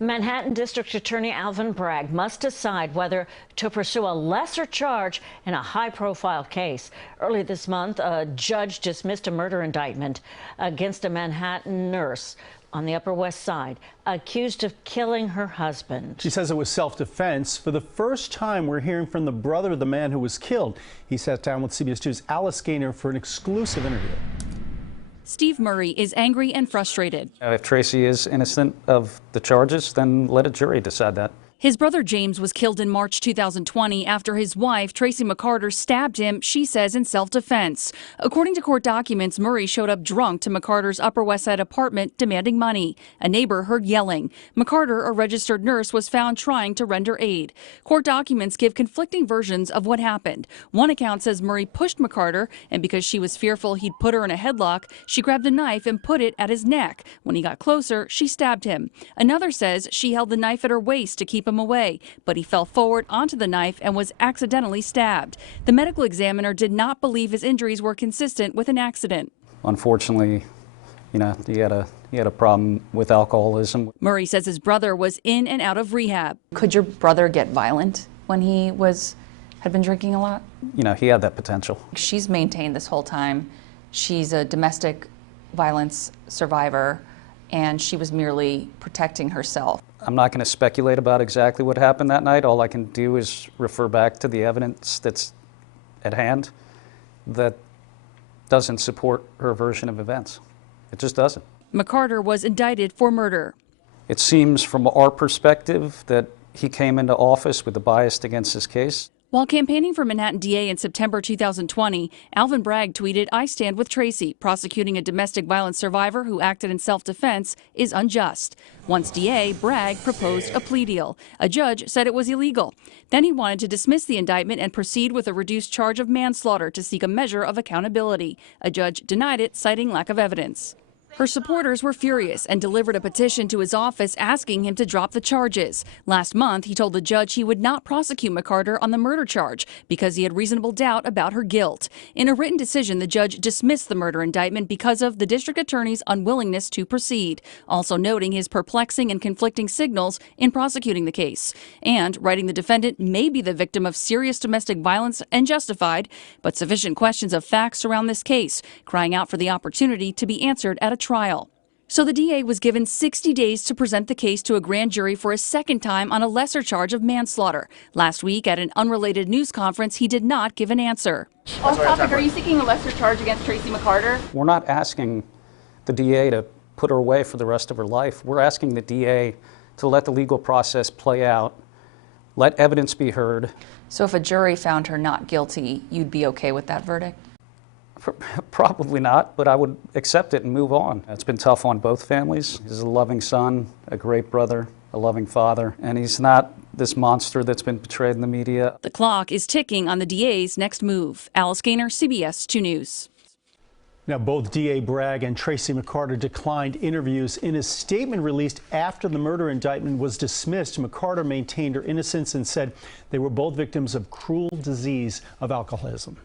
Manhattan District Attorney Alvin Bragg must decide whether to pursue a lesser charge in a high-profile case. Early this month, a judge dismissed a murder indictment against a Manhattan nurse on the Upper West Side, accused of killing her husband. She says it was self-defense. For the first time, we're hearing from the brother of the man who was killed. He sat down with CBS 2's Alice Gaynor for an exclusive interview. Steve Murray is angry and frustrated. If Tracy is innocent of the charges, then let a jury decide that. His brother James was killed in March 2020 after his wife, Tracy McCarter, stabbed him, she says, in self-defense. According to court documents, Murray showed up drunk to McCarter's Upper West Side apartment demanding money. A neighbor heard yelling. McCarter, a registered nurse, was found trying to render aid. Court documents give conflicting versions of what happened. One account says Murray pushed McCarter, and because she was fearful he'd put her in a headlock, she grabbed a knife and put it at his neck. When he got closer, she stabbed him. Another says she held the knife at her waist to keep him away, but he fell forward onto the knife and was accidentally stabbed. The medical examiner did not believe his injuries were consistent with an accident. Unfortunately, he had a problem with alcoholism. Murray says his brother was in and out of rehab. Could your brother get violent when he had been drinking a lot? He had that potential. She's maintained this whole time. She's a domestic violence survivor, and she was merely protecting herself. I'm not going to speculate about exactly what happened that night. All I can do is refer back to the evidence that's at hand that doesn't support her version of events. It just doesn't. McCarter was indicted for murder. It seems from our perspective that he came into office with a bias against his case. While campaigning for Manhattan DA in September 2020, Alvin Bragg tweeted, "I stand with Tracy. Prosecuting a domestic violence survivor who acted in self-defense is unjust." Once DA, Bragg proposed a plea deal. A judge said it was illegal. Then he wanted to dismiss the indictment and proceed with a reduced charge of manslaughter to seek a measure of accountability. A judge denied it, citing lack of evidence. Her supporters were furious and delivered a petition to his office asking him to drop the charges. Last month, he told the judge he would not prosecute McCarter on the murder charge because he had reasonable doubt about her guilt. In a written decision, the judge dismissed the murder indictment because of the district attorney's unwillingness to proceed, also noting his perplexing and conflicting signals in prosecuting the case, and writing the defendant may be the victim of serious domestic violence and justified, but sufficient questions of facts surround this case, crying out for the opportunity to be answered at a trial. So the DA was given 60 days to present the case to a grand jury for a second time on a lesser charge of manslaughter. Last week at an unrelated news conference, he did not give an answer. Off topic, are you seeking a lesser charge against Tracy McCarter? We're not asking the DA to put her away for the rest of her life. We're asking the DA to let the legal process play out, let evidence be heard. So if a jury found her not guilty, you'd be okay with that verdict? Probably not, but I would accept it and move on. It's been tough on both families. He's a loving son, a great brother, a loving father, and he's not this monster that's been portrayed in the media. The clock is ticking on the DA's next move. Alice Gaynor, CBS 2 News. Now, both DA Bragg and Tracy McCarter declined interviews. In a statement released after the murder indictment was dismissed, McCarter maintained her innocence and said they were both victims of cruel disease of alcoholism.